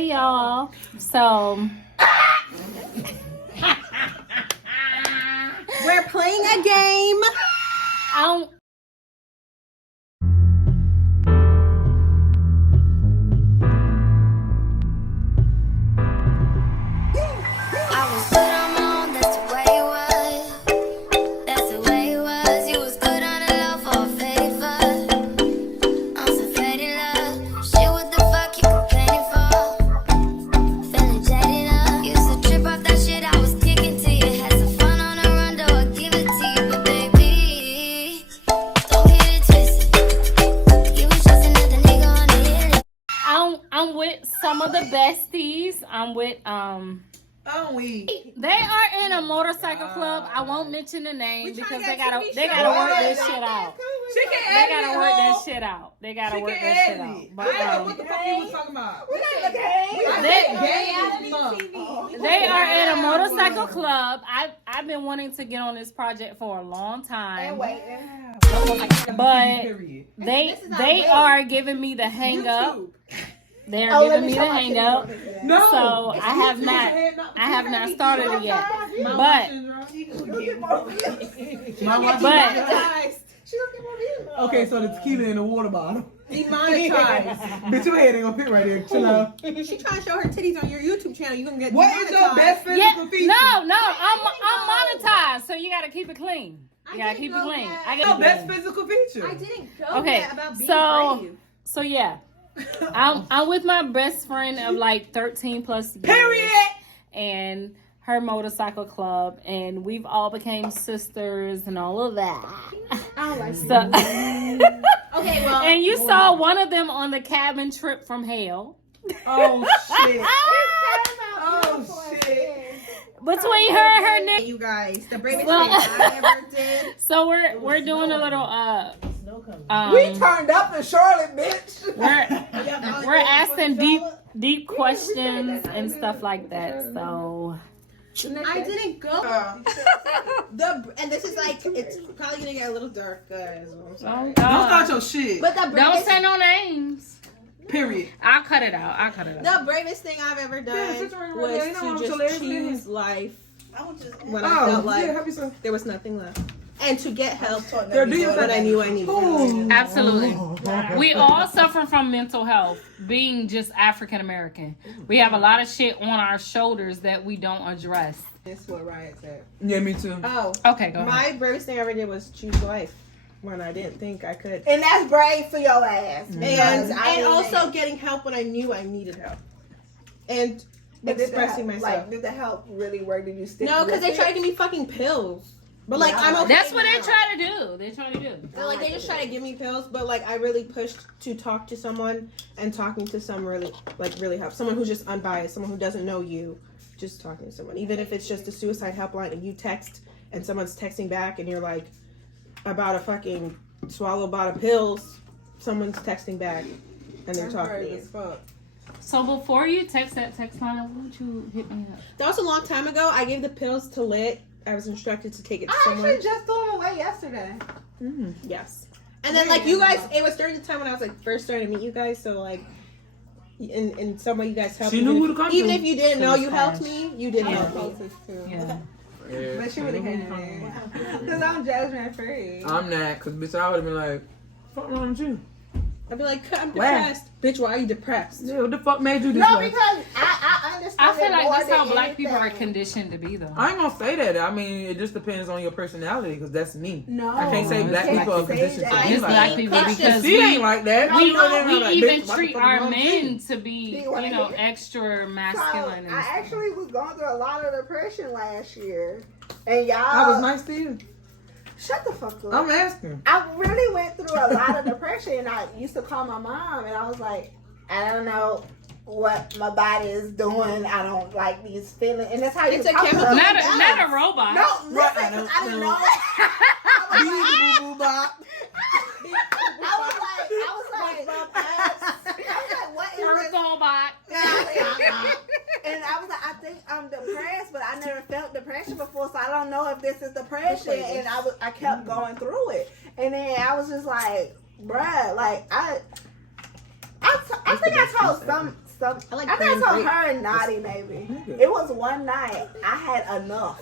Hey y'all. So we're playing a game. I'm with some of the besties. I'm with They are in a motorcycle club. I won't mention the name because they gotta work this shit out. They gotta work that shit out. They gotta work that shit out. But I know what the fuck you was talking about. They are in a motorcycle club. I've been wanting to get on this project for a long time. But they are giving me the hang up. They're giving me the hang up. No. So I have not started it yet. But okay, so the tequila in the water bottle. Demonetized. Bitch, your head ain't gonna fit right there. Chill out. She trying to show her titties on your YouTube channel. You gonna get What is your best physical feature? No, I'm monetized, so you gotta keep it clean. You gotta keep it clean. Your best physical feature. I didn't go okay, about being brave. so yeah. I'm with my best friend of like 13 plus years. Period. And her motorcycle club, and we've all became sisters and all of that. I don't like So, okay, well. and you saw one of them on the cabin trip from hell. Oh shit. Oh shit. Between her and her nigga. You guys, the bravest thing I ever did. So we're doing a little We turned up in Charlotte, bitch. we're asking deep questions and stuff like that. So I didn't go. And this is like, it's probably gonna get a little dark, guys. don't start your shit. But the don't bravest, say no names. Period. I'll cut it out. the bravest thing I've ever done was to just choose life when I felt like there was nothing left. And to get help when I knew I needed. Absolutely. We all suffer from mental health, being just African American. We have a lot of shit on our shoulders that we don't address. That's what Riot said. Yeah, me too. Oh. Okay, go ahead. My bravest thing I ever did was choose life when I didn't think I could. And that's brave for your ass. And also getting help when I knew I needed help. And expressing myself. Like, did the help really work? Did you stick No, because they it? tried to give me fucking pills. But like, I'm okay. That's what now. they try to do. They try to do. So, like, they just try to give me pills, but like, I really pushed to talk to someone, and talking to someone really helps. Someone who's just unbiased, someone who doesn't know you, just talking to someone. Even if it's just a suicide helpline and you text and someone's texting back and you're like, about a fucking swallow bottle of pills, someone's texting back and they're talking to you. So before you text that text line, why don't you hit me up? That was a long time ago. I gave the pills to Lit. I was instructed to take it to I someone. actually just threw them away yesterday. Yes. And then, like, you guys, it was during the time when I was, like, first starting to meet you guys, so, like, in some way you guys helped me. She knew who to come Even to. if you didn't know you helped me, you did help me. Yeah. But she would have hated it. Because I'm judgment free. I'm not, because bitch, I would have been like, fuck wrong with you? I'd be like, I'm depressed. Bitch, why are you depressed? Yeah, what the fuck made you this No, way? because I understand. I feel like more that's how than black people are anything. conditioned to be, though. I ain't gonna say that. I mean, it just depends on your personality, because that's me. No. I can't say black people are conditioned to be It's like black that. people because She ain't like that. we like, even bitch, why the treat fuck our you wrong with men you? to be, extra masculine. So, I actually was going through a lot of depression last year. And y'all. I was nice to you. Shut the fuck up. I'm asking. I really went through a lot of depression, and I used to call my mom, and I was like, I don't know what my body is doing. I don't like these feelings, and that's how you It's a talk to chemical her. not a robot. No, listen, 'cause I didn't know. I was like, what is this? Robot. And I was like, I think I'm depressed, but I never felt depression before, so I don't know if this is depression. And I kept going through it, and then I was just like, bruh, like I think I told some. I like I think I praying saw great. her and Naughty maybe. It was one night I had enough.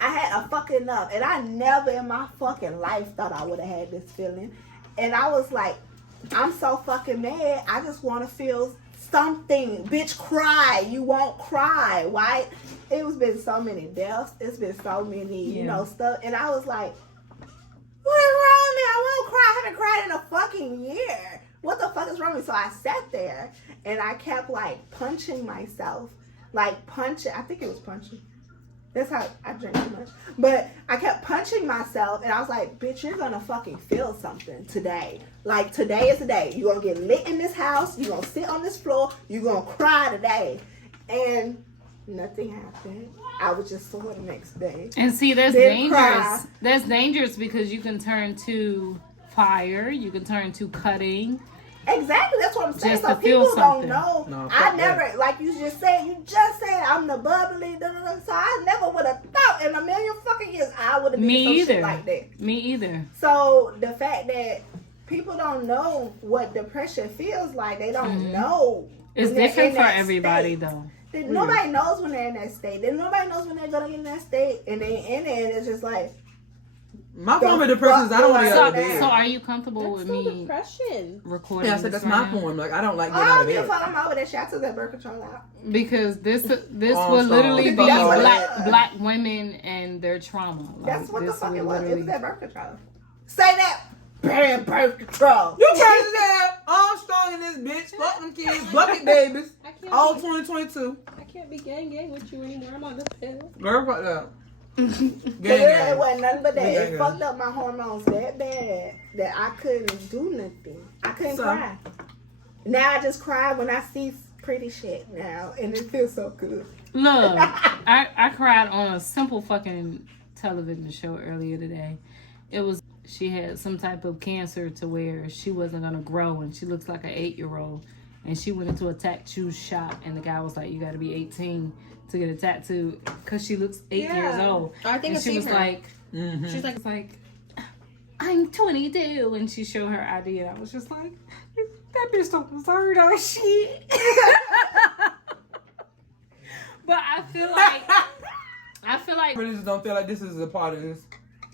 I had a fucking enough, and I never in my fucking life thought I would have had this feeling. And I was like, I'm so fucking mad. I just want to feel something. Bitch, cry. You won't cry. Why? It's been so many deaths. It's been so many, you know, stuff. And I was like, what is wrong with me? I won't cry. I haven't cried in a fucking year. What the fuck is wrong with me? So I sat there and I kept like punching myself. Like punching. I think it was punching. That's how I drink too much. But I kept punching myself and I was like, bitch, you're gonna fucking feel something today. Like today is the day. You're gonna get lit in this house. You're gonna sit on this floor. You're gonna cry today. And nothing happened. I was just sore the next day. And see, that's Didn't dangerous. cry. That's dangerous because you can turn to fire. You can turn to cutting. Exactly, that's what I'm saying. Just So to feel people something. don't know. No, I fuck never, that. like you just said I'm the bubbly, da, da, da. So I never would have thought in a million fucking years I would have did Me some either. shit like that. Me either. So the fact that people don't know what depression feels like, they don't know. It's when they're different in for that everybody, state. though. Nobody knows when they're in that state. Then nobody knows when they're gonna get in that state, and they in it, and it's just like. My form of depression is I don't want to get out of So, bed. so are you comfortable That's with no me depression. recording? Yeah, I said this that's my right now? form. Like I don't like I getting out don't of give a bed. fuck. I'm over that shit. I took that birth control out. Because this Oh, will so literally be that's what black women and their trauma. Like, That's what the this fuck will it was. It literally- was that birth control. Say that. Bam, birth control. You crazy as hell. Armstrong in this bitch. Fuck them kids. Bucket babies. I can't. All Be, 2022. I can't be gang with you anymore. I'm on the pill. Girl, fuck that. It Gang. wasn't nothing but that. Yeah, It yeah. fucked up my hormones that bad that I couldn't do nothing. I couldn't So? cry. Now I just cry when I see pretty shit now, and it feels so good. Look, I cried on a simple fucking television show earlier today. It was, she had some type of cancer to where she wasn't gonna grow, and she looks like an 8-year-old. And she went into a tattoo shop, and the guy was like, "You got to be 18 to get a tattoo," because she looks 8 years old. I think And I've she seen was her. like, Mm-hmm. she's like, "I'm 22," and she showed her ID, and I was just like, "That bitch don't deserve that shit." But I feel like I just don't feel like this is a part of this.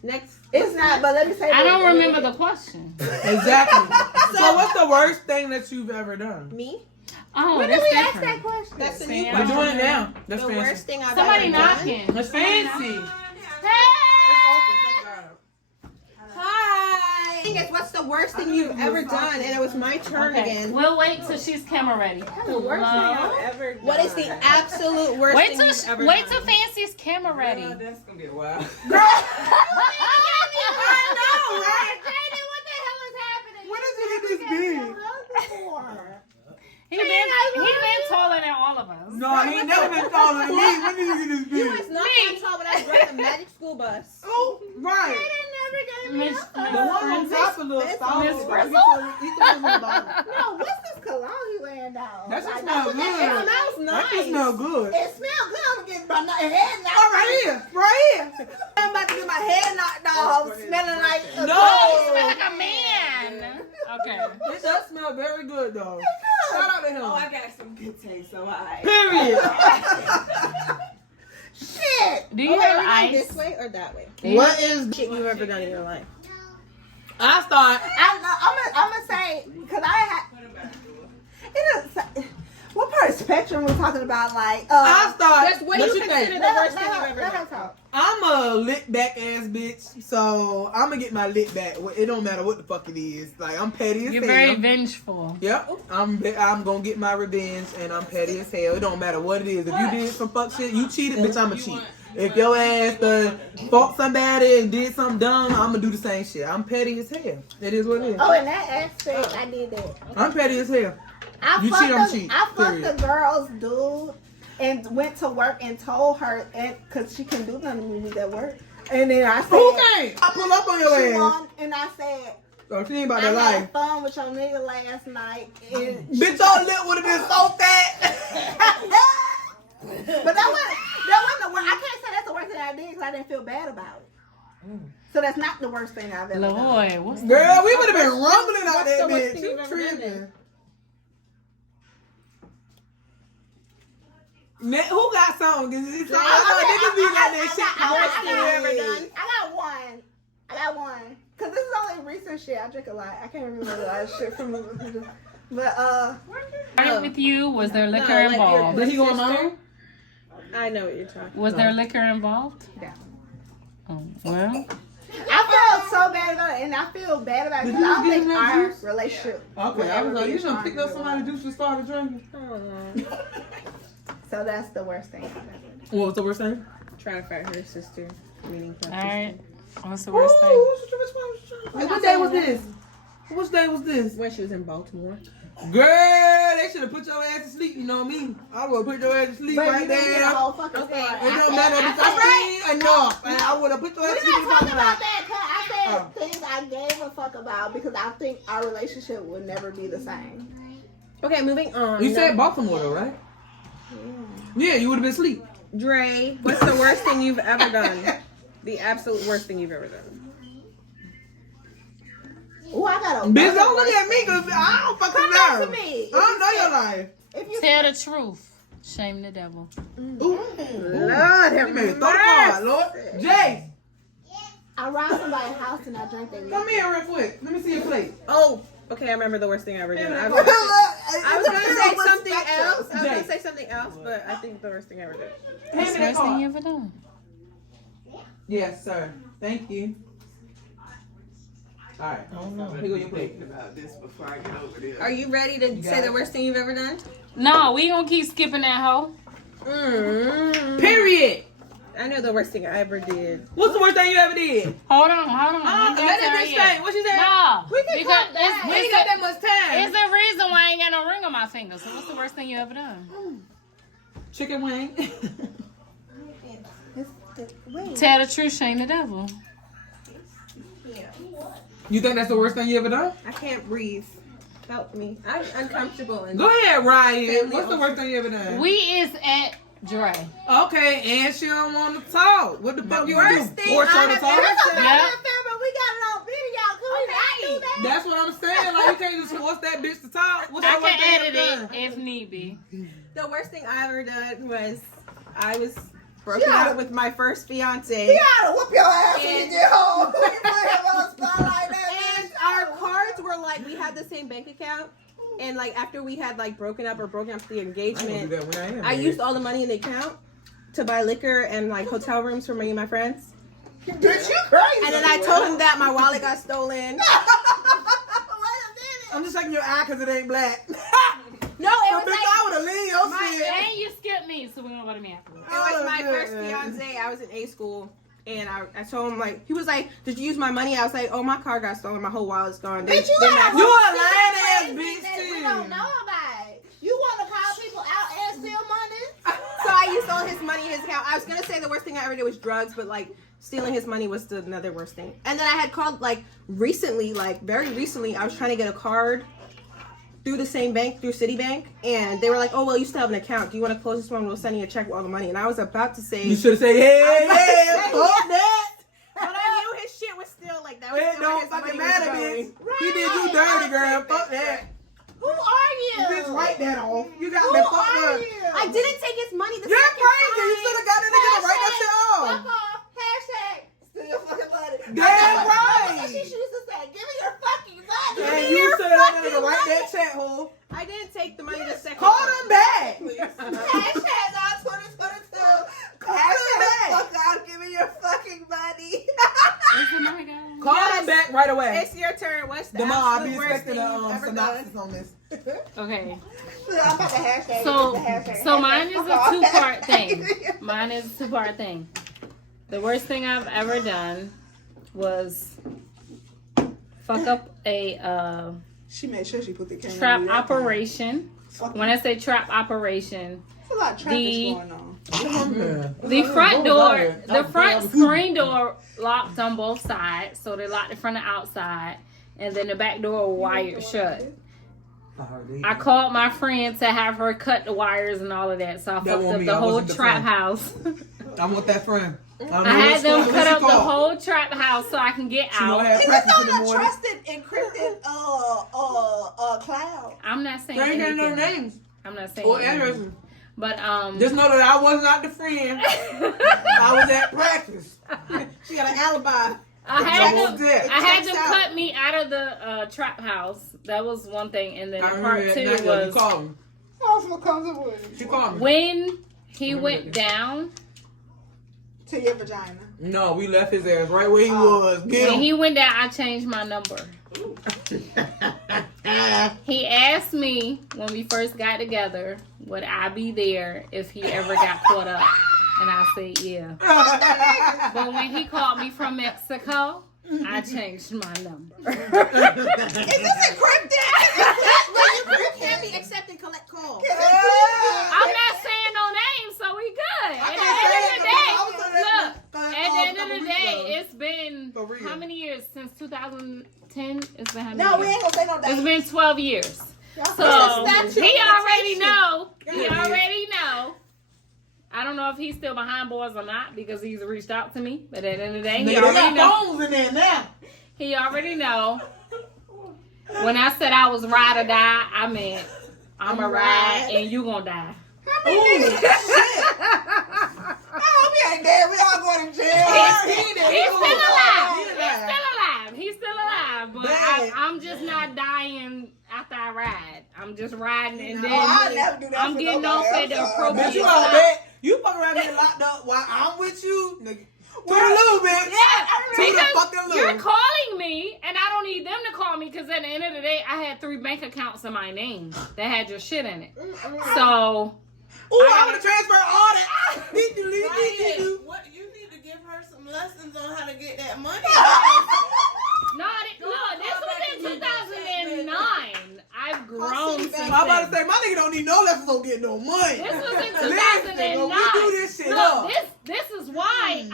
Next. It's not, but let me say I this. don't remember the question. Exactly. So what's the worst thing that you've ever done? Me? Oh, When did that's we ask that different. question? That's the new We're We're question. doing it now. That's The fancy. worst thing I've Somebody ever done. knocking. That's fancy. Hi. I think it's what's the worst thing you've ever done, and it was my turn Okay, again. we'll wait till she's camera ready. The worst thing I've ever done. What is the absolute worst Wait thing till you've ever wait done? till Fancy's camera ready. That's gonna get wild. I know, right? Jaden, what the hell is happening? When did you get this big? He been taller than all of us. No, he ain't never been taller than me. When did you get this You big? was not that tall, but I drove the magic school bus. Oh, right. Miss The one on top a little soft. Miss Frizzle? No, what's this cologne you wearing though? That shit Like, smell what the good. hell? That smells That shit nice. smell good. It smells good. I'm getting my head knocked. Oh, right here. Right here. I'm about to get my head knocked off, smelling like a No. Oh, you smell like a man. Okay. It does smell very good, though. Shout out to him. got some good taste, so I. Period. Shit. Do you have Are we going ice? this way or that way? What is... Shit you've ever done in your life? I thought... I'm gonna say because I had. It is. What part of spectrum we're talking about? Like, I thought... Just what what you you consider think? the worst thing you've ever let done? her talk. I'm a lit back ass bitch, so I'm gonna get my lit back. It don't matter what the fuck it is. Like I'm petty as You're hell. very vengeful. Yep, I'm gonna get my revenge, and I'm petty as hell. It don't matter what it is. If you did some fuck shit, you cheated, bitch. I'ma cheat. If your ass fought somebody and did something dumb, I'ma do the same shit. I'm petty as hell. It is what it is. Oh, in that aspect, I did that. I'm petty as hell. I You fucked cheat, I'm the- cheat, I fucked period. the girl's dude and went to work and told her, and because she couldn't do nothing with me at work. And then I said, Who can't? I pull up on your she ass. won, and I said, Oh, she ain't about I that had life. fun with your nigga last night. And Bitch, your lip would have been so fat. but that wasn't the worst. I can't say that's the worst thing I did because I didn't feel bad about it. So that's not the worst thing I've ever done. Lord, what's Girl, we would have been rumbling out What's that the worst bitch. thing You you've ever done tripping. Who got something? Niggas be letting that shit Worst come thing you ever done? I got one. Cause this is only recent shit. I drink a lot. I can't remember a lot of shit from the. But Started with you. Was there liquor like your- involved? Did he go alone? I know what you're talking about. Was there liquor involved? Yeah. Oh, well. I feel so bad about it, and I feel bad about it Did because I you don't get think enough our juice? relationship. Okay, will I ever was like, be you as done strong picked as up it somebody's was. juice and started drinking. So that's the worst thing I've ever done. What was the worst thing? Trying to fight her sister. Meaning All right. What's the Ooh, worst thing? what day was this? Which day was this? when she was in Baltimore. Girl, they should have put your ass to sleep, you know me. I would have put your ass to sleep But right you didn't get a there. whole fucking Okay. story. It don't matter if I seen enough. And I would have put your We're ass to sleep. not talking about that. Cause I said Oh. things I gave a fuck about because I think our relationship will never be the same. Okay, moving on. You said Baltimore though, right? Yeah, you would have been asleep. Dre, what's the worst thing you've ever done? The absolute worst thing you've ever done. Oh, I got a. Bitch, don't look at me because I don't fucking Come know. back to me. I don't know your life. If you Tell the truth. Shame the devil. Ooh. Lord have You made it throw the card, Lord. Jay, I robbed somebody's house and I drank their come here real quick. Let me see your plate. Oh, okay, I remember the worst thing I ever did. I Look, was gonna say something else. I was Jay. gonna say something else, but I think the worst thing I ever did. What's the Hand me that worst thing card. you ever done? Yes, sir. Thank you. All right. Here go your plate. About this before I get over there. Are you ready to say the worst thing you've ever done? No, we gonna keep skipping that hoe. Period. I know the worst thing I ever did. What's the worst thing you ever did? Hold on. We Let got that time bitch yet. think. What she said? No, We can because come back. We ain't got that much time. it's the reason why I ain't got no ring on my finger. So what's the worst thing you ever done? Chicken wing. Wait. Tell the truth, shame the devil. You think that's the worst thing you ever done? I can't breathe. Help me. I'm uncomfortable. And Go ahead, Ryan. Family What's the on- worst thing you ever done? We is at Dre. Okay, and she don't want to talk. What the fuck you worst do? thing Force her I to have talk? ever It's okay, Yeah. but we got it on video. Can we not do that? That's what I'm saying. Like, you can't just force that bitch to talk. What's I the worst thing can you edit ever it done? if need be. the worst thing I ever done was I was broken Yeah. up with my first fiance. You gotta whoop your ass when you And- get home. You put him on a spotlight, man. And our cards were like, we had the same bank account. And like after we had like broken up the I ain't gonna do engagement, that when I am I married. used all the money in the account to buy liquor and like hotel rooms for me and my friends. Bitch, you crazy. And then I told him that my wallet got stolen. Wait a minute. I'm just shaking your eye because it ain't black. No, it was Bitch, like I would have leave your My- shit. And you skipped me, so we're gonna go to me afterwards. it was my Oh, first man. fiance. I was in A school. And I told him, like, he was like, did you use my money? I was like, oh, my car got stolen. My whole wallet's gone. Bitch, you Then got You a lying lying ass crazy bitch, that too. we don't know about. You want to call people out and steal money? So I used all his money in his account. I was going to say the worst thing I ever did was drugs, but, like, stealing his money was another worst thing. And then I had called, like, recently, like, very recently, I was trying to get a card through the same bank, through Citibank. And they were like, oh, well, you still have an account. Do you want to close this one? We'll send you a check with all the money. And I was about to say... You should have said, yeah, I- fuck that. But I knew his shit was still, like, that was It still where don't his fucking money was matter, going. bitch. He did you dirty, girl. Fuck that. Who are you? Bitch, write that off. You got Who me fucked are up. you? I didn't take his money the You're second crazy. You time. should have got that nigga to write that shit off. Fuck off. Hashtag steal fucking money. Damn That's right. what she used to say. Give me your fucking money. And you should have got that nigga to write that check, ho. I didn't take the money the second Call time. them back. Hashtag not 2022. Call them back. Fuck out. Give me your fucking money. Is the mic on? Call them back right away. It's your turn. What's the The mom, I'll be absolute worst expecting thing a you've ever synopsis done? on this. Okay. I'm about to hashtag. So, the hashtag. so mine is Fuck a off. two-part thing. Mine is a two-part thing. The worst thing I've ever done was fuck up a She made sure she put the camera trap on you. operation. When I say trap operation, There's a lot of trapping the- going on. the front door, the front screen door locked on both sides, so they locked the front and outside, and then the back door wired shut. I called my friend to have her cut the wires and all of that, so I That fucked wasn't up me. the I whole wasn't the trap friend. house. I want that friend. I had them cut up the whole trap house so I can get She know I out. had Is practice this in the on a morning. trusted, encrypted, cloud? I'm not saying They ain't got no anything. names I'm not saying or anything. addresses. But Just know that I was not the friend. I was at practice. She got an alibi. I had Almost them dead. cut me out of the trap house. That was one thing, and then I part remember two that night was you called me. Also comes up with She called me. when he went down. to your vagina. No, we left his ass right where he was. Get When him. he went down, I changed my number. He asked me when we first got together, would I be there if he ever got caught up? And I said, yeah. But when he called me from Mexico, I changed my number. Is this encrypted? You can't be accepting collect calls. I'm not saying no names, so we good. At the end of the day, it's been how many years since 2010? It's been how many No, we years? ain't gonna say no It's names. been 12 years. So That's he already statute. know. He Yeah. already know. I don't know if he's still behind bars or not because he's reached out to me. But at the end of the day, he Nigga, they already got know. phones in there now. He already know. When I said I was ride or die, I meant I'm a ride and you gonna die. Ooh, shit. I hope he ain't dead. We all going to jail. He's still alive. He's still alive. But Dang. I'm just not dying after I ride. I'm just riding and then I'll never do that I'm for getting nobody off at else. the appropriate Bitch, you spot. out there. You fuck around getting locked up while I'm with you. Nigga. Toodaloo, bitch. Because Toodaloo. you're calling me, and I don't need them to call me because at the end of the day, I had 3 bank accounts in my name that had your shit in it. So, Ooh, I'm gonna transfer all that. What you need to give her some lessons on how to get that money. look, this was in 2009. I've grown since I'm about to then. say, my nigga don't need no lessons on getting no money. This was in Listen, 2009. when we do this shit up. Look, this is why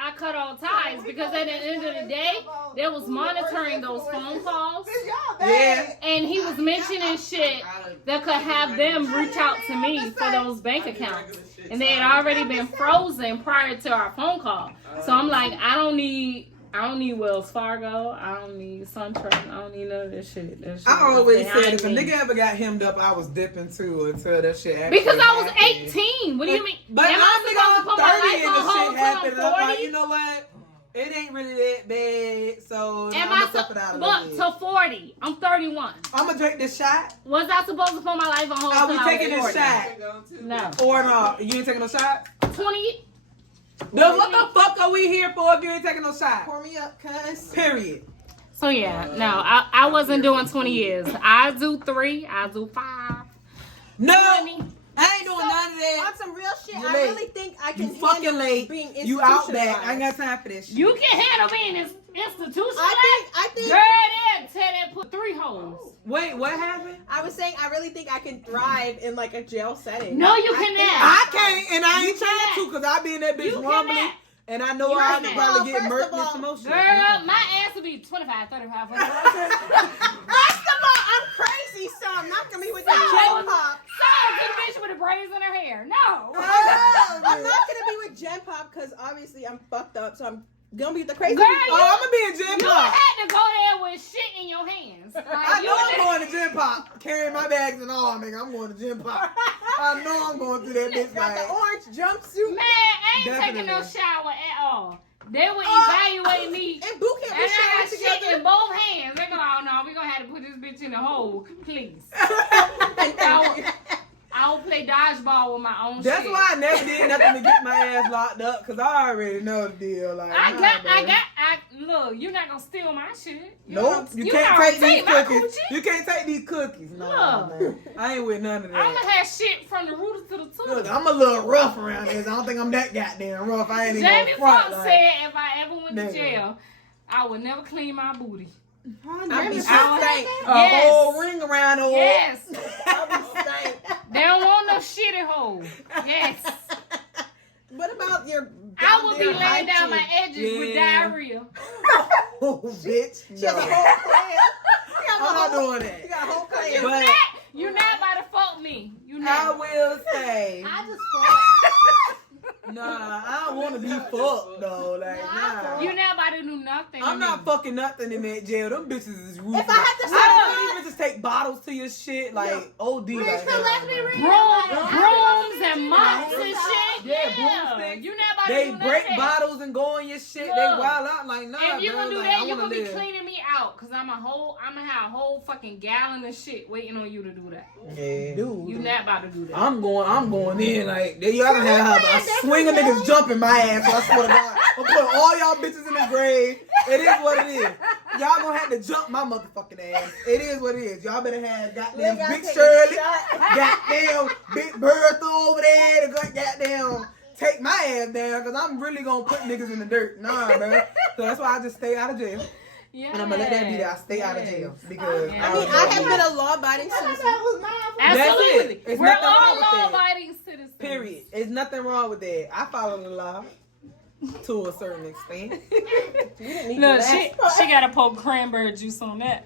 I cut all ties because at the end of the day, there was monitoring those phone calls. Yeah. And he was mentioning shit that could have them reach out to me for those bank accounts. And they had already been frozen prior to our phone call. So I'm like, I don't need Wells Fargo. I don't need SunTrust. I don't need none of this shit. That shit I always is said if a behind me. nigga ever got hemmed up, I was dipping too until that shit actually Because I was happened. 18. What do you mean? But Am I I'm supposed to put my 30 and life on the shit hold happened. till And I'm I'm like, 40? you know what? It ain't really that bad. So Am I'm I gonna tough it out a look little bit. to 40? I'm 31. I'm gonna drink this shot. Was I supposed to put my life on hold Are till we I taking was this 40? shot? No. Or no? You ain't taking no shot? 20. No, what the fuck are we here for if you ain't taking no shot? Pour me up, cuz. Period. So yeah, no, I wasn't doing 20 years. I do 3. I do 5. No, 20. I ain't doing none of On that. some real shit, You're I late. really think I can You fucking handle late. being You out back. I ain't institutionalized. got time for this shit. You can handle being institutionalized. I think Girl, that Ted had put 3 holes. Wait, what happened? I was saying I really think I can thrive in like a jail setting. No, you I think cannot. I can't, and I You ain't trying to, because I be in that bitch You rumbling, cannot. and I know You I cannot. can probably get First murked of and all, some more shit. Girl, my ass would be 25, 35, 40. First of all, I'm crazy, so I'm not gonna be with the Gen Pop. So, to the bitch with the braids in her hair. No. I'm not gonna be with Gen Pop because obviously I'm fucked up, so I'm gonna be with the crazy Girl, people. Oh, I'm gonna be in Gym You Pop. had to go there with shit in your hands. Like, I you know I'm had- going to Gym Pop, carrying my bags and all, nigga. I'm going to Gym Pop. I know I'm going through that bitch Got the like. orange jumpsuit. Man, I ain't taking no Definitely. shower at all. They would evaluate me. And boot camp And we I got showered shit together. in both hands. They go, oh no, we're gonna have to put this bitch in the hole, please. I will play dodgeball with my own That's shit. why I never did nothing to get my ass locked up, because I already know the deal. Like, Look, you're not gonna steal my shit. Nope, you you can't gonna take these my cookies. coochie. You can't take these cookies. No, Look. man. I ain't with none of I'm that. gonna have shit from the roots to the tooth. Look, I'm a little rough around here, so I don't think I'm that goddamn rough. I ain't even Jamie gonna front. Foxx Like, said if I ever went to Nigga. jail, I would never clean my booty. I'll be I stank. a Yes. whole ring around the wall. Yes. I'll be stank. They don't want no shitty hole. Yes. What about your? I would be down there laying down my hygiene? edges with Yeah. diarrhea. Oh, bitch. She has a No. whole plan. I'm not doing that. You got a whole plan. But You're not about to fuck me. You I not. will say, I just fuck. nah, I don't want to be fucked, though. Like, nah. You're not about to do nothing. I'm to not me. fucking nothing in that jail. Them bitches is ruthless. If I had to I don't think these bitches take bottles to your shit, like OD. Like, brooms and mops and shit. Yeah, broomsticks. You never about to they do none break of that. bottles and go in your shit. Look, they wild out like nah. If you bro, gonna do like, that, I you wanna gonna be live. cleaning me out, cause I'm gonna have a whole fucking gallon of shit waiting on you to do that. Yeah, dude. You not about to do that. I'm going in like y'all gonna have a swing of niggas jumping my ass. So I swear to God, I'm putting all y'all bitches in the grave. It is what it is. Y'all gonna have to jump my motherfucking ass. It is what it is. Y'all better have goddamn Big Shirley, goddamn Big Bertha over there to goddamn take my ass down, cause I'm really gonna put niggas in the dirt. Nah, man. So that's why I just stay out of jail. Yeah. And I'm gonna let that be there. I stay out of jail because I mean, I have been a law-abiding citizen. Absolutely. It. It's We're nothing all wrong with that. law-abiding citizens. Period. There's nothing wrong with that. I follow the law to a certain extent. Look, she got to pour cranberry juice on that.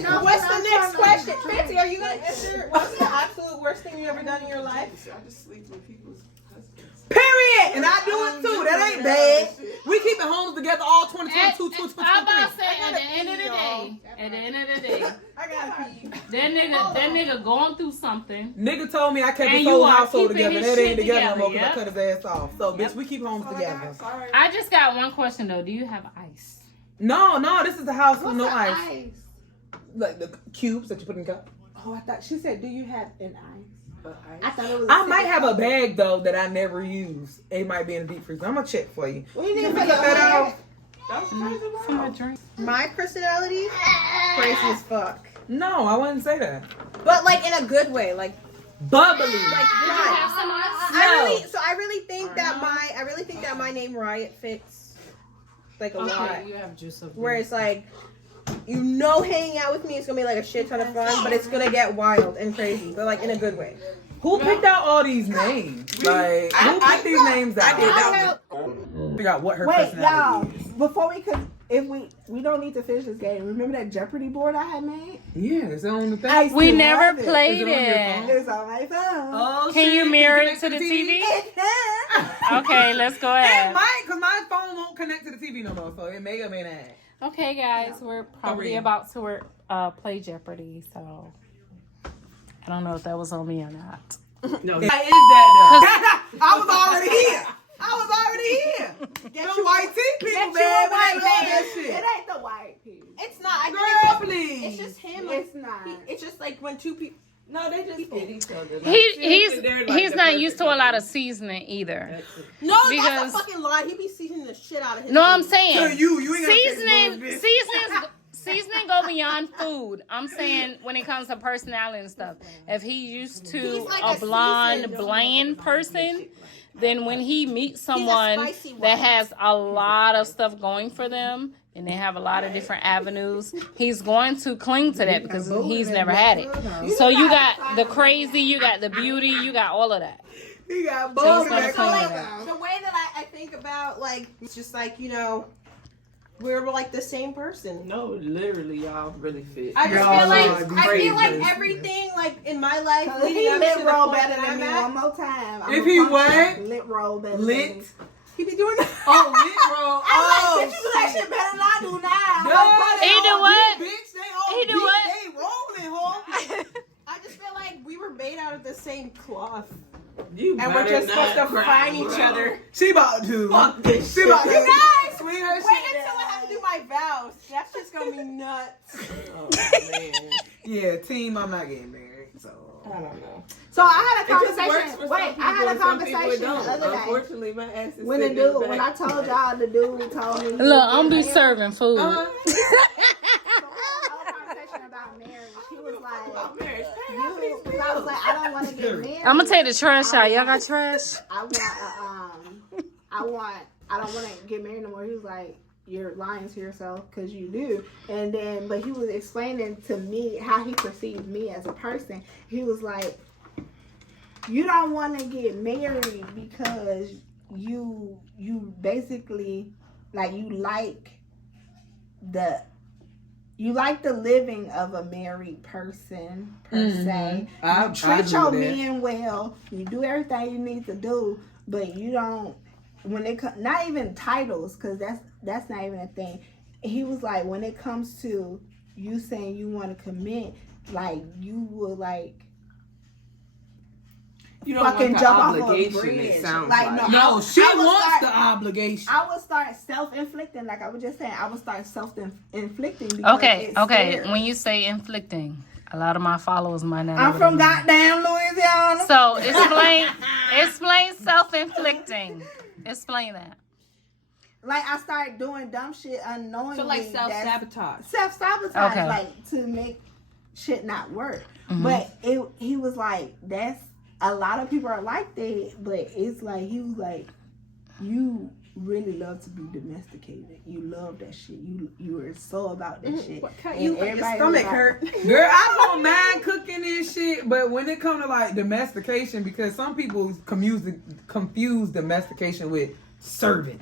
No, what's the next question? Fancy, are you gonna answer what's the absolute worst thing you ever done in your life? I just sleep with people's husbands. Period. And I do it too. That ain't bad. We keep it homes together all 2022, 2023. I'm about to say, at the end of the day, I gotta pee. that nigga going through something. Nigga told me I kept And his you whole are household keeping together. his That ain't shit together no more together, because I cut his ass off. So, bitch, we keep homes together. Sorry. I just got one question though. Do you have ice? No, this is the house with no ice. Like the cubes that you put in cup. Oh, I thought she said, "Do you have an ice?" I thought it was. I might have a bag though that I never use. It might be in the deep freezer. I'm gonna check for you. We need to Cut put that that out. That's crazy. From a drink. My personality, crazy as fuck, No, I wouldn't say that. but like in a good way, like Bubbly. like Did you Riot. have some ice? I really think that my name Riot fits like a lot. Okay, you have juice of Where it's like, hanging out with me is gonna be like a shit ton of fun, but it's gonna get wild and crazy, but like in a good way. Who picked out all these names? Like, who picked these names out? I did that Figure out what her Wait, personality y'all. is. Before if we don't need to finish this game. Remember that Jeopardy board I had made? Yeah, it's on the thing. We still never have it. played Is it on your it. phone? It's on my phone. Oh, Can shit. you mirror connect it to the TV? It can. Okay, let's go It ahead. might, because my phone won't connect to the TV no more, so it may or may not. Okay, guys, we're probably Maria. about to play Jeopardy, so I don't know if that was on me or not. No, How is that though? I was already here. The white tea people, man. White I love that man. shit. It ain't the white people. It's not. I Girl, think please. it's just him. Like, It's not. it's just like when two people. no, they just get each other. Like, He's not used to a lot of seasoning either. No, Because- that's a fucking lie. He be seasoning the shit out of his. No, I'm food. saying You ain't gonna taste seasoning go beyond food. I'm saying when it comes to personality and stuff. If he used to He's like a a blonde, seasoned- bland person, then when he meets someone spicy one. that has a lot of stuff going for them and they have a lot of different avenues, he's going to cling to that because he's never had it. So you got the crazy, you got the beauty, you got all of that. He got So both he's of gonna that. cling to Like, that. the way that I think about, like, it's just like, we're like the same person. no, literally, y'all really fit. I just Y'all feel like are I feel like crazy. everything like in my life Cause leading he up lit to the roll point better that than me. I'm One at. more time. If he what? Lit roll better than Lit? me. He be doing that. Oh, lit roll. I'm like, bitch, you do that shit better than I do now. No, He do all what? deep, bitch. They all He do deep. what? They rolling, huh? I just feel like we were made out of the same cloth, You and we're better just supposed to not cry, find each bro. other. She about to. Fuck this She shit. about to. You guys, Swing her wait shit until I have to do my vows. That's just gonna be nuts. Oh, man. Yeah, team, I'm not getting married, so. I don't know. So I had a It just works conversation. for Wait, some people I had a and some people it conversation the don't. other day. Unfortunately, my ass is When the sitting in dude, the when I back. told y'all the dude told me. Look, I'm be serving food. So we had a whole conversation about marriage. He was like, About marriage. Pay you, off these because I was like, I don't want to get married. I'm gonna take the trash out. Y'all got trash? I don't want to get married no more. He was like, you're lying to yourself because you do. And then, but he was explaining to me how he perceives me as a person. He was like, you don't want to get married because you basically like you like the living of a married person per se. I You treat do your that. men well. You do everything you need to do, but you don't. When it comes, not even titles, because that's not even a thing. He was like, when it comes to you saying you want to commit, like you would like. You don't fucking want the jump off obligation, a bridge. it sounds like. like. No, she I would wants start- the obligation. I would start self-inflicting, like I was just saying. I would start self-inflicting. Because Okay, it's okay. scary. When you say inflicting, a lot of my followers might not know I'm what from it means. goddamn Louisiana. So explain self-inflicting. Explain that. Like I started doing dumb shit unknowingly. So like self-sabotage. Self-sabotage, Okay. like to make shit not work. Mhm. But he was like, that's a lot of people are like that. But it's like he was like, you really love to be domesticated. You love that shit. You are so about that shit. And Your everybody stomach was like- hurt. Girl, I don't mind cooking this shit, but when it comes to like domestication, because some people confuse domestication with serving.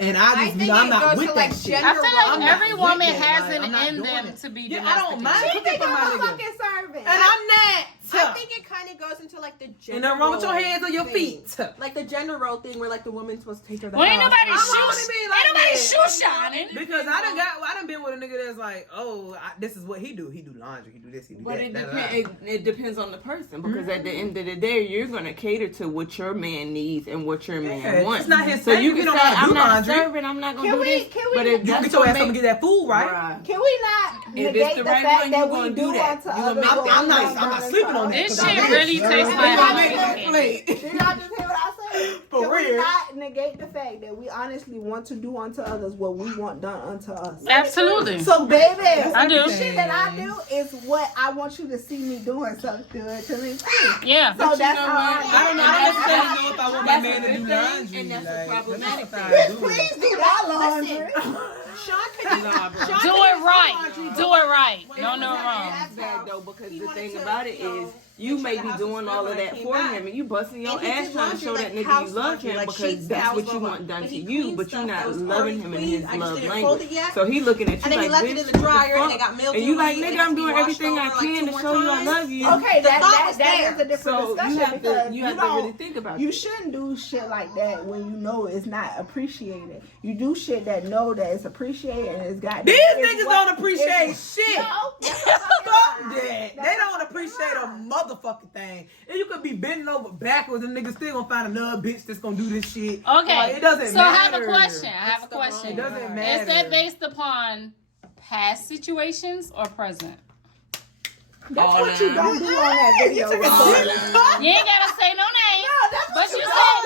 And I think I'm it not goes with to, that like, shit. gender I feel I'm like not every with woman that. has Like, I'm it not in doing them it. to be Yeah, domesticated. I don't mind She cooking think for I'm my a nigga. fucking servant. And I'm not. I think it kind of goes into like the gender. Ain't nothing wrong with your role hands or your thing. feet. Like the gender role thing where like the woman's supposed to take care of the Well, ain't house. nobody I'm only being like ain't nobody that. shoe shining. Because I done been with a nigga that's like, oh, this is what he do. He do laundry. He do this. He do But that. it depends on the person, because at the end of the day, you're gonna cater to what your man needs and what your man Yeah, wants. it's not his So thing. you He can don't say, wanna do I'm not laundry. serving, I'm not gonna Can do we- this. can we- But if You that's get your what ass up and get that food, right? Right. Can we not If negate it's the the right fact one, that you we gonna do do that. unto You gonna others make what that we I'm want not done unto sleeping on us? that. This Cause shit I'm really rich. tastes Did like y'all hot make that chicken. plate? Did y'all just hear what I said? For Can we real. not negate the fact that we honestly want to do unto others what we want done unto us? Absolutely. So, baby, I do. the shit that I do is what I want you to see me doing. So, do it to me. Yeah. So you that's know how what? I don't know. I don't necessarily know if I want my man to do laundry. And that's a like, problematic that's Bitch, what I please do. do that laundry. Sean can Do it right. Do it right. Don't do it wrong. That's bad though, because the thing about it is you may be doing all of that for him, and you busting your ass trying to show that nigga you love him because that's what you want done to you, but you're not loving him in his love language. So he looking at you And then he like, left it bitch, in the dryer what and it got mildew. and you like, and it nigga, has I'm to be doing washed everything I over, like, can 2 to more show you I times. love you. Okay, The thought was that there. is a different So discussion you have because to really think about you it. shouldn't do shit like that when you know it's not appreciated. You do shit that know that it's appreciated and it's got. These niggas don't appreciate shit. No, Fuck that. They don't appreciate a motherfucking thing. And you could be bending over backwards and niggas still gonna find another bitch that's gonna do this shit. Okay. Like, it doesn't So matter. I have a question. I have a question. It doesn't matter. Is that based upon past situations or present? That's what you don't do on that video. You ain't gotta say no name. But you said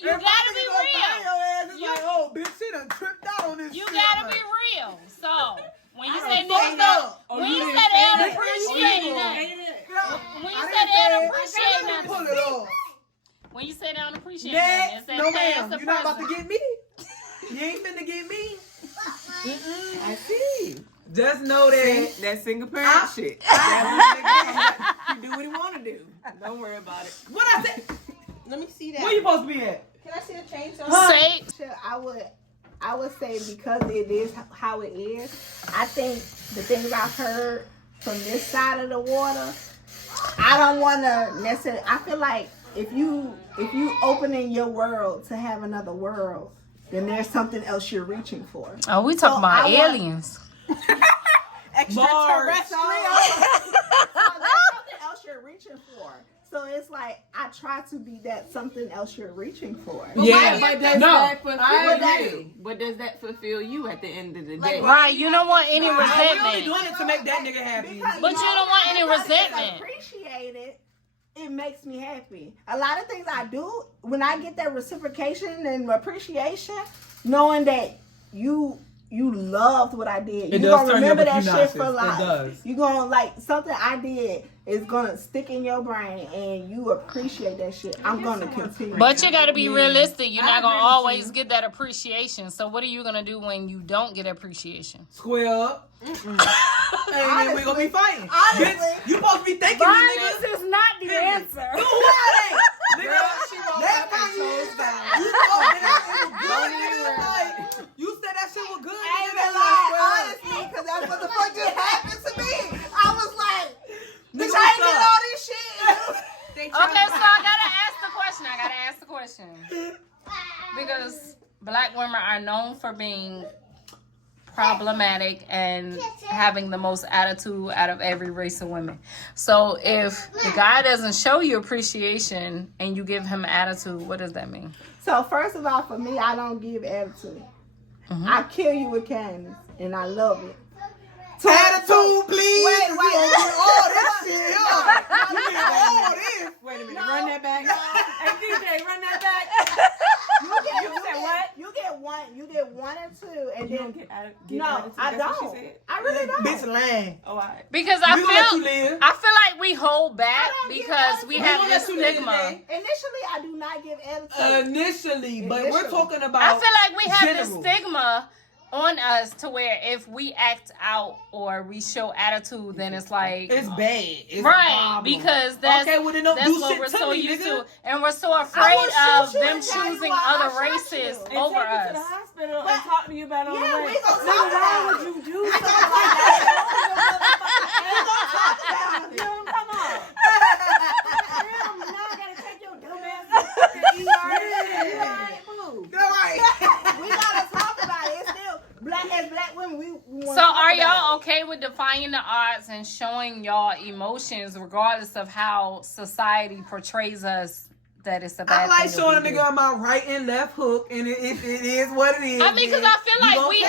you gotta be real. Like, oh, bitch, she done tripped out on this You shit. gotta Like, be real. So when you I say done fucked niggas up. when you say they don't appreciate nothing. When you say they don't appreciate Pull nothing. it off. When you say they don't appreciate Next, nothing, no it's past ma'am, or you're not about to present. get me. You ain't finna get me. I see. Just know that. That single parent shit. That nigga, he do what he want to do. Don't worry about it. What I said? Let me see that. Where you supposed to be at? Can I see the chainsaw? Say I would say because it is how it is. I think the things I've heard from this side of the water, I don't want to necessarily. I feel like if you opening your world to have another world, then there's something else you're reaching for. oh, we talking about I want- aliens. Extraterrestrial. So there's something else you're reaching for. So it's like I try to be that something else you're reaching for. Yeah, But does no, that fulfill I you? agree. But does that fulfill you at the end of the day? Right, you don't want any We only resentment. doing it to make that nigga happy. But you don't want any because it's resentment. appreciated, it makes me happy. A lot of things I do, when I get that reciprocation and appreciation, knowing that you loved what I did, It you're does gonna turn remember your that shit synopsis. for It life. does. You're gonna like something I did is gonna stick in your brain and you appreciate that shit. I'm gonna continue. But you gotta be realistic. You're not gonna agree with always get that appreciation. So what are you gonna do when you don't get appreciation? Square up. And then we gonna be fighting. Honestly. Bitch, you supposed to be thanking me, nigga. is not the answer. Do what? Nigga, that time you said you said that shit was good. I ain't Nigga, gonna lie, honestly, because that's what the fuck just happened to me. I was like, bitch, I ain't did all this shit. Okay, so I gotta ask the question. Because black women are known for being problematic and having the most attitude out of every race of women. So if the guy doesn't show you appreciation and you give him attitude, what does that mean? So first of all, for me, I don't give attitude. I kill you with kindness, and I love it. Attitude, please. Wait. Oh, that shit. Oh, this. Wait a minute, run that back. Hey DJ, run that back. You said what? You get one or two, and You then don't get no, attitude. I That's what don't. she said? I really don't. Bitch lying. Oh, all right. Because We gonna let you live. I feel like we hold back I don't give because we attitude. have We this gonna let you live, stigma. man. Initially, I do not give attitude. Initially, but we're Initially. talking about. I feel like we have general. this stigma on us to where if we act out or we show attitude, then it's like It's bad. It's a right, problem. because that's okay, well, then don't that's do what shit we're to so me, used nigga. to, and we're so afraid will shoot of you them and tell you choosing why I other shot races you. And over take you to the us. hospital and talk to you about all Yeah, the we way. gonna Nigga, talk why about would it. you do something like that? Damn, Come on. Damn, now I gotta take your dumb ass to the ER. Move. All right. we gotta talk about it. It's still black women. We wanna So talk are about y'all it. okay with defying the odds and showing y'all emotions regardless of how society portrays us that it's a bad I like thing to showing a do? nigga on my right and left hook, and it is what it is. I mean, because man. I feel You like gonna we take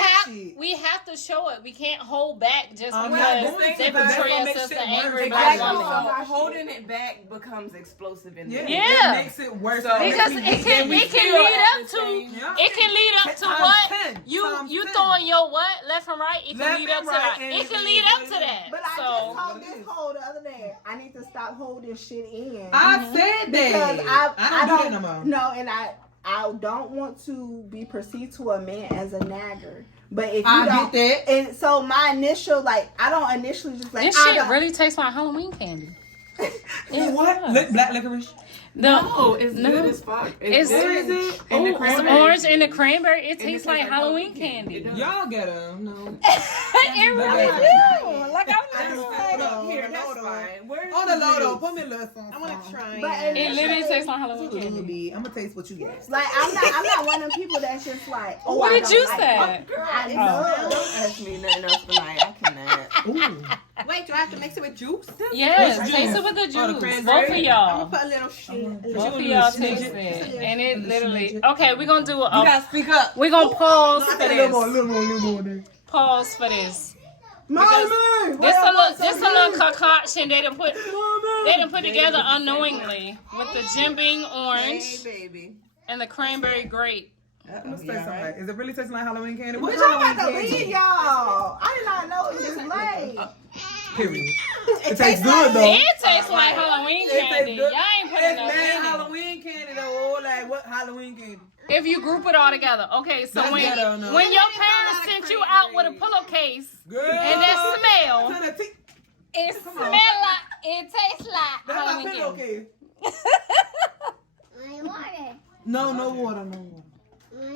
have shit. to show it. We can't hold back just I'm not because going they to, but that's portray gonna us make as shit the angry worse. black Exactly. woman. So holding it back becomes explosive in Yeah, the Yeah. it makes it worse. So- Because it can lead up to Yeah. it can lead up to Times what 10, you times 10. throwing your what left and right. It can Left lead up and to right, that. and It it can is lead what up it to is. that. But I So just told What it this is. hoe the other day. I need to stop holding shit in. I said because that. I don't do that no more. No, and I don't want to be perceived to a man as a nagger. But if you I don't, get that. and so my initial I don't initially just like this I shit don't- really tastes like Halloween candy. It What? does. Black licorice? No, it's good as fuck. It's good. it? And the It's cranberry. orange and the cranberry. It And it tastes like Halloween candy. It does. Y'all get them. No. It really Look do. Like I I'm just just said Look, here, on the that's lodo. fine. Where's On the lodo. Put me a little something. I want to try. But it. It literally tastes like Just a Halloween little candy. bit. I'm gonna taste what you got. like I'm not one of them people that's just like. Oh, What I did don't you like say? it. I Oh. know. Don't ask me nothing else tonight. I cannot. Ooh. Wait, do I have to mix it with juice? Yes, What's taste juice? it with the Oh, the juice. Both cranberry? of I'm y'all. gonna put a little shit. Both of You y'all gonna taste snitch it. it? And it You literally. snitch it? Okay, we're gonna do You a. gotta speak up. We're gonna pause I for got a little more, this. little more there. Pause for this. Mommy! This a little concoction they done put together unknowingly with the Jim Beam Hey, orange baby. and the cranberry grape. Let's taste something like. Is it really tasting like Halloween candy? But What is y'all Halloween got to leave candy? y'all. I did not know it was this late. Period. It tastes good though. It tastes like Halloween It tastes candy. good. Y'all ain't putting It's no mad in it. Halloween candy though. Like what Halloween candy? If you group it all together. Okay, so That's when ghetto, no. your parents sent you out with a pillowcase Girl. and that smell, To the teeth. it Come smell on. like, it tastes like That's my Halloween candy. pillowcase. No water, no water.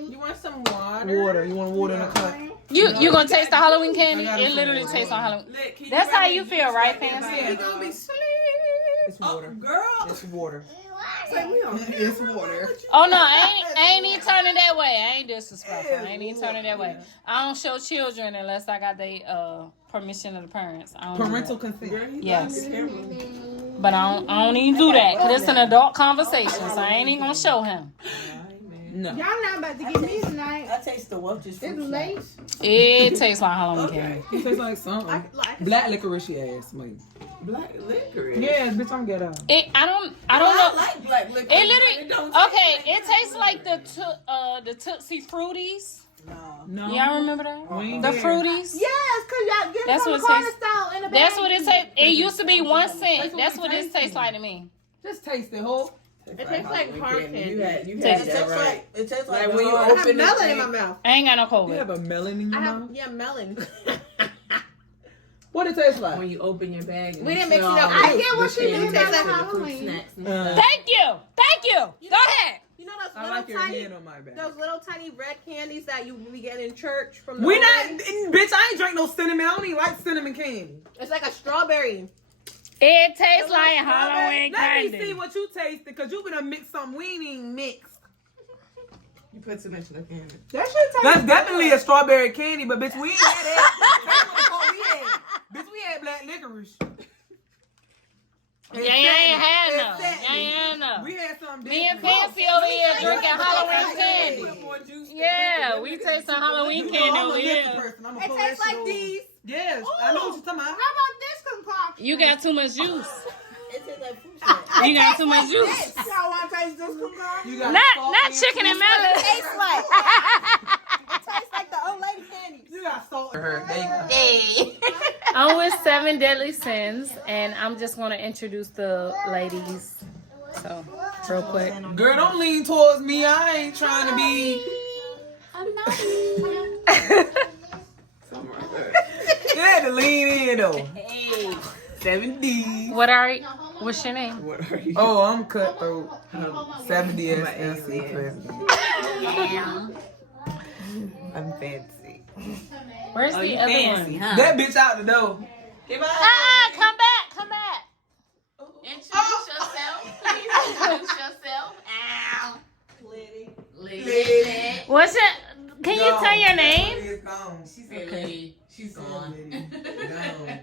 You want some water? Water. You want water in a cup? You gonna taste the Halloween candy? I got It some literally water. tastes like Halloween. Look, can That's how run you the feel, juice right, back in Fancy? my We gonna be hand? sleep. It's water. Girl. It's water. Say we on. It's water. Oh no, I ain't even turning that way. I ain't disrespectful. I ain't even turning that way. I don't show children unless I got the permission of the parents. I don't do Parental that. consent. Yes. But I don't even do that because it's an adult conversation, so I ain't even gonna show him. No. Y'all not about to get me tonight. I taste the Welch's It's fruit late. It tastes like Halloween candy. It tastes like something. Black licorice ass, mate. Black licorice. Yeah, bitch, I'm ghetto. I don't I know. like black licorice. It literally don't taste okay. like It tastes like the Tootsie Fruities. No. Y'all remember that? We ain't The there. Fruities. Yes, cause y'all get That's from what the it corner tastes- store in the That's bag. what it tastes. It used to be 1 cent. That's what That's it what it tastes tastes like. like to me. Just taste it, ho. It tastes like hard candy. You had Tastes that right. It tastes Like like when you I have open melon in my it. mouth. I ain't got no You have COVID. a melon in I your have mouth? melon. What it taste like? When you open your bag. And We didn't you mix it smell up. all I the get what shit you in mean. the Tastes back like of the fruit Halloween. snacks and Uh, stuff. Thank you. Go ahead. You know those I little like your tiny, hand on my back. those little tiny red candies that you be getting in church from the We old not, lady? bitch, I ain't drink no cinnamon. I don't even like cinnamon candy. It's like a strawberry. It tastes It like looks Halloween Let me see candy. what you tasted, because you gonna mix something we ain't even mixed. You put too much liquor in it. That shit tastes That's good. definitely a strawberry candy, but bitch, we ain't had that. That's what the fuck we had. Bitch, we had black licorice. Yeah, you ain't had none. You ain't had none. We had something Me and different. Fancy over here drinking Halloween candy. More juice. Yeah, we take some Halloween You candy know, I'm a over liquor here. person. I'm It pull tastes that shit like over. these. Yes, I know what you're talking about. How about this concoction? You got too much juice. It tastes like fruit You got too much juice. Y'all want to taste this concoction? You got Not salt not in chicken it. and melon. Tastes like. It tastes like the old lady candy. You got salt in her. There you go. Hey. I'm with 7 Deadly Sins, and I'm just going to introduce the ladies. So, real quick. Girl, don't lean towards me. I ain't trying to be. You had to lean in though. Hey. 70. What's your name? What are you? Oh, I'm cutthroat. 70 SNC president. I'm fancy. Where's the other one? Huh? That bitch out the door. Come back. Introduce yourself. Please introduce yourself. Ow. Liddy. What's your... Can you tell your name? It's gone. She said, Okay. she's gone. Gone.